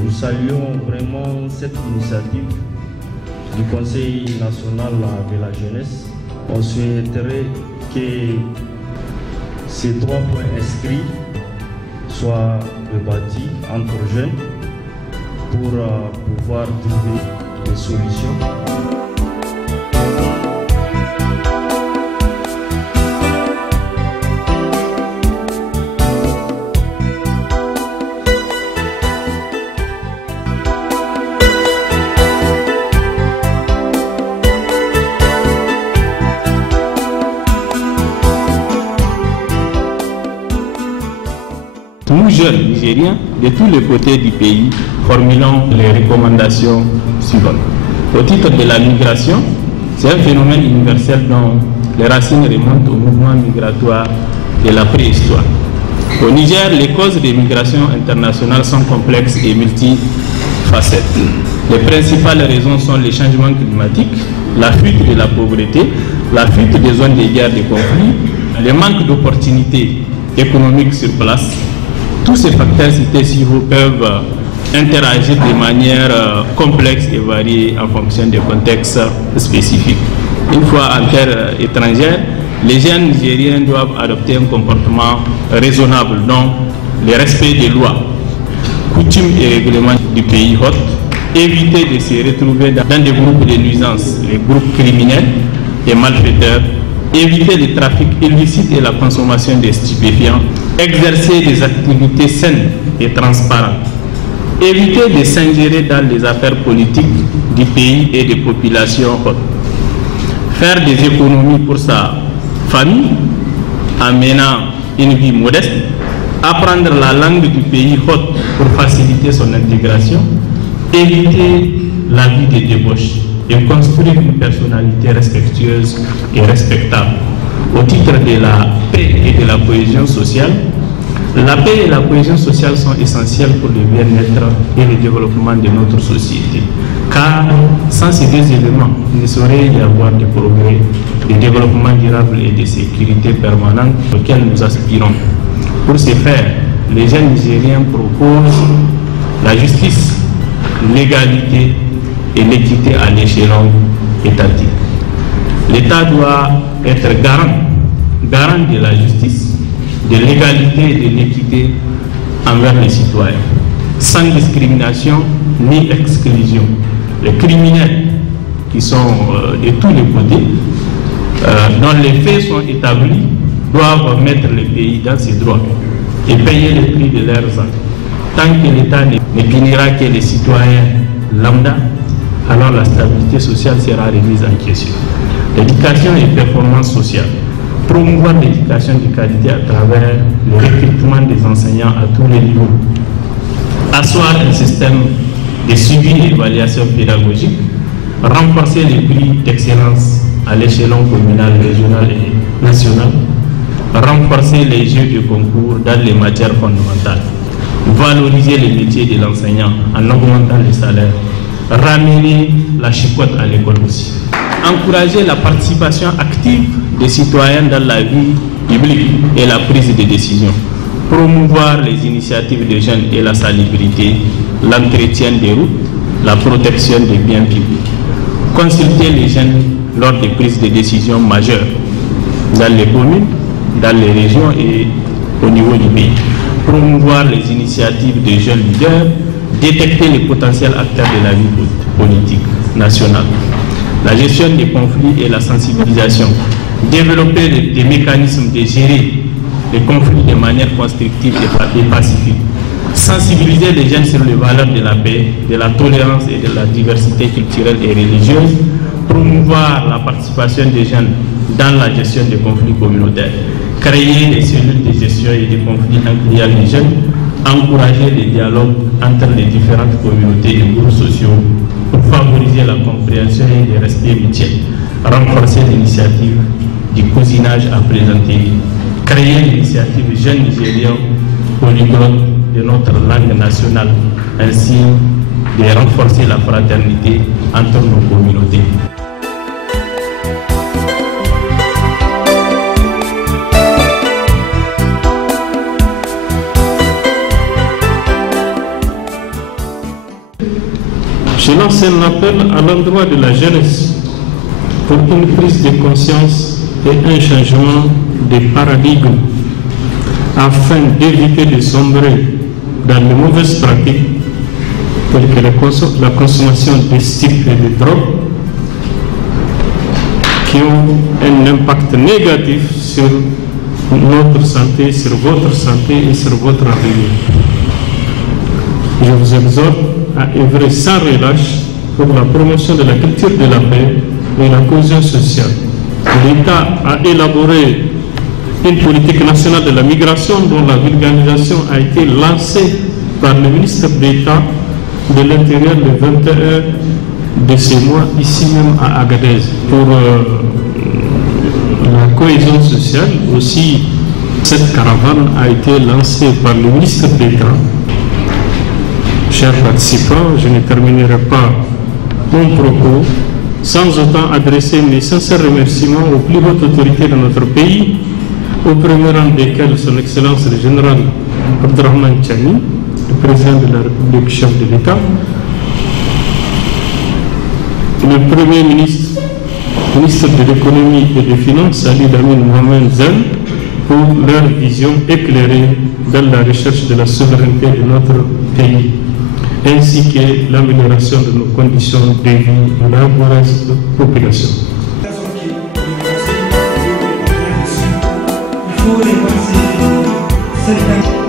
Nous saluons vraiment cette initiative du Conseil national de la jeunesse. On souhaiterait que ces 3 points inscrits soient débattus entre jeunes pour pouvoir trouver des solutions. Nous, jeunes Nigériens, de tous les côtés du pays, formulons les recommandations suivantes. Au titre de la migration, c'est un phénomène universel dont les racines remontent au mouvement migratoire de la préhistoire. Au Niger, les causes des migrations internationales sont complexes et multifacettes. Les principales raisons sont les changements climatiques, la fuite de la pauvreté, la fuite des zones de guerre et de conflits, le manque d'opportunités économiques sur place. Tous ces facteurs cités ci-haut peuvent interagir de manière complexe et variée en fonction des contextes spécifiques. Une fois en terre étrangère, les jeunes nigériens doivent adopter un comportement raisonnable, dont le respect des lois, coutumes et règlements du pays hôte, éviter de se retrouver dans des groupes de nuisances, les groupes criminels et malfaiteurs, éviter le trafic illicite et la consommation des stupéfiants, exercer des activités saines et transparentes, éviter de s'ingérer dans les affaires politiques du pays et des populations hôtes, faire des économies pour sa famille en menant une vie modeste, apprendre la langue du pays hôte pour faciliter son intégration, éviter la vie de débauche et construire une personnalité respectueuse et respectable. Au titre de la paix et de la cohésion sociale, la paix et la cohésion sociale sont essentielles pour le bien-être et le développement de notre société. Car sans ces 2 éléments, il ne saurait y avoir de progrès, de développement durable et de sécurité permanente auxquels nous aspirons. Pour ce faire, les jeunes Nigériens proposent la justice, l'égalité et l'équité à l'échelon étatique. L'État doit être garant de la justice, de l'égalité et de l'équité envers les citoyens, sans discrimination ni exclusion. Les criminels qui sont de tous les côtés, dont les faits sont établis, doivent mettre le pays dans ses droits et payer le prix de leurs actes. Tant que l'État ne punira que les citoyens lambda, alors la stabilité sociale sera remise en question. L'éducation et performance sociale. Promouvoir l'éducation de qualité à travers le recrutement des enseignants à tous les niveaux. Asseoir un système de suivi et d'évaluation pédagogique. Renforcer les prix d'excellence à l'échelon communal, régional et national. Renforcer les jeux de concours dans les matières fondamentales. Valoriser les métiers de l'enseignant en augmentant les salaires. Ramener la chicotte à l'école aussi. Encourager la participation active des citoyens dans la vie publique et la prise de décision. Promouvoir les initiatives des jeunes et la salubrité, l'entretien des routes, la protection des biens publics. Consulter les jeunes lors des prises de décision majeures dans les communes, dans les régions et au niveau du pays. Promouvoir les initiatives des jeunes leaders, détecter les potentiels acteurs de la vie politique nationale. La gestion des conflits et la sensibilisation. Développer des mécanismes de gérer les conflits de manière constructive et pacifique. Sensibiliser les jeunes sur les valeurs de la paix, de la tolérance et de la diversité culturelle et religieuse. Promouvoir la participation des jeunes dans la gestion des conflits communautaires. Créer des cellules de gestion et des conflits incluant les jeunes. Encourager les dialogues entre les différentes communautés et groupes sociaux pour favoriser la compréhension et le respect mutuel. Renforcer l'initiative du cousinage à présenter. Créer l'initiative Jeunes Nigériens polyglottes de notre langue nationale, ainsi de renforcer la fraternité entre nos communautés. Je lance un appel à l'endroit de la jeunesse pour une prise de conscience et un changement de paradigme afin d'éviter de sombrer dans les mauvaises pratiques telles que la consommation de stupes et de drogues qui ont un impact négatif sur notre santé, sur votre santé et sur votre avenir. Je vous exhorte à œuvrer sans relâche pour la promotion de la culture de la paix et la cohésion sociale. L'État a élaboré une politique nationale de la migration dont la vulgarisation a été lancée par le ministre d'État de l'Intérieur le 21 de ce mois, ici même à Agadez. Pour la cohésion sociale, aussi, cette caravane a été lancée par le ministre d'État. Chers participants, je ne terminerai pas mon propos sans autant adresser mes sincères remerciements aux plus hautes autorités de notre pays, au premier rang desquels son Excellence le général Abdrahmane Tchani, le président de la République, chef de l'État, le Premier ministre, ministre de l'économie et des finances, Ali Lamine Mohamed Zen, pour leur vision éclairée dans la recherche de la souveraineté de notre pays, ainsi que l'amélioration de nos conditions de vie de la population. Il faut dépasser cette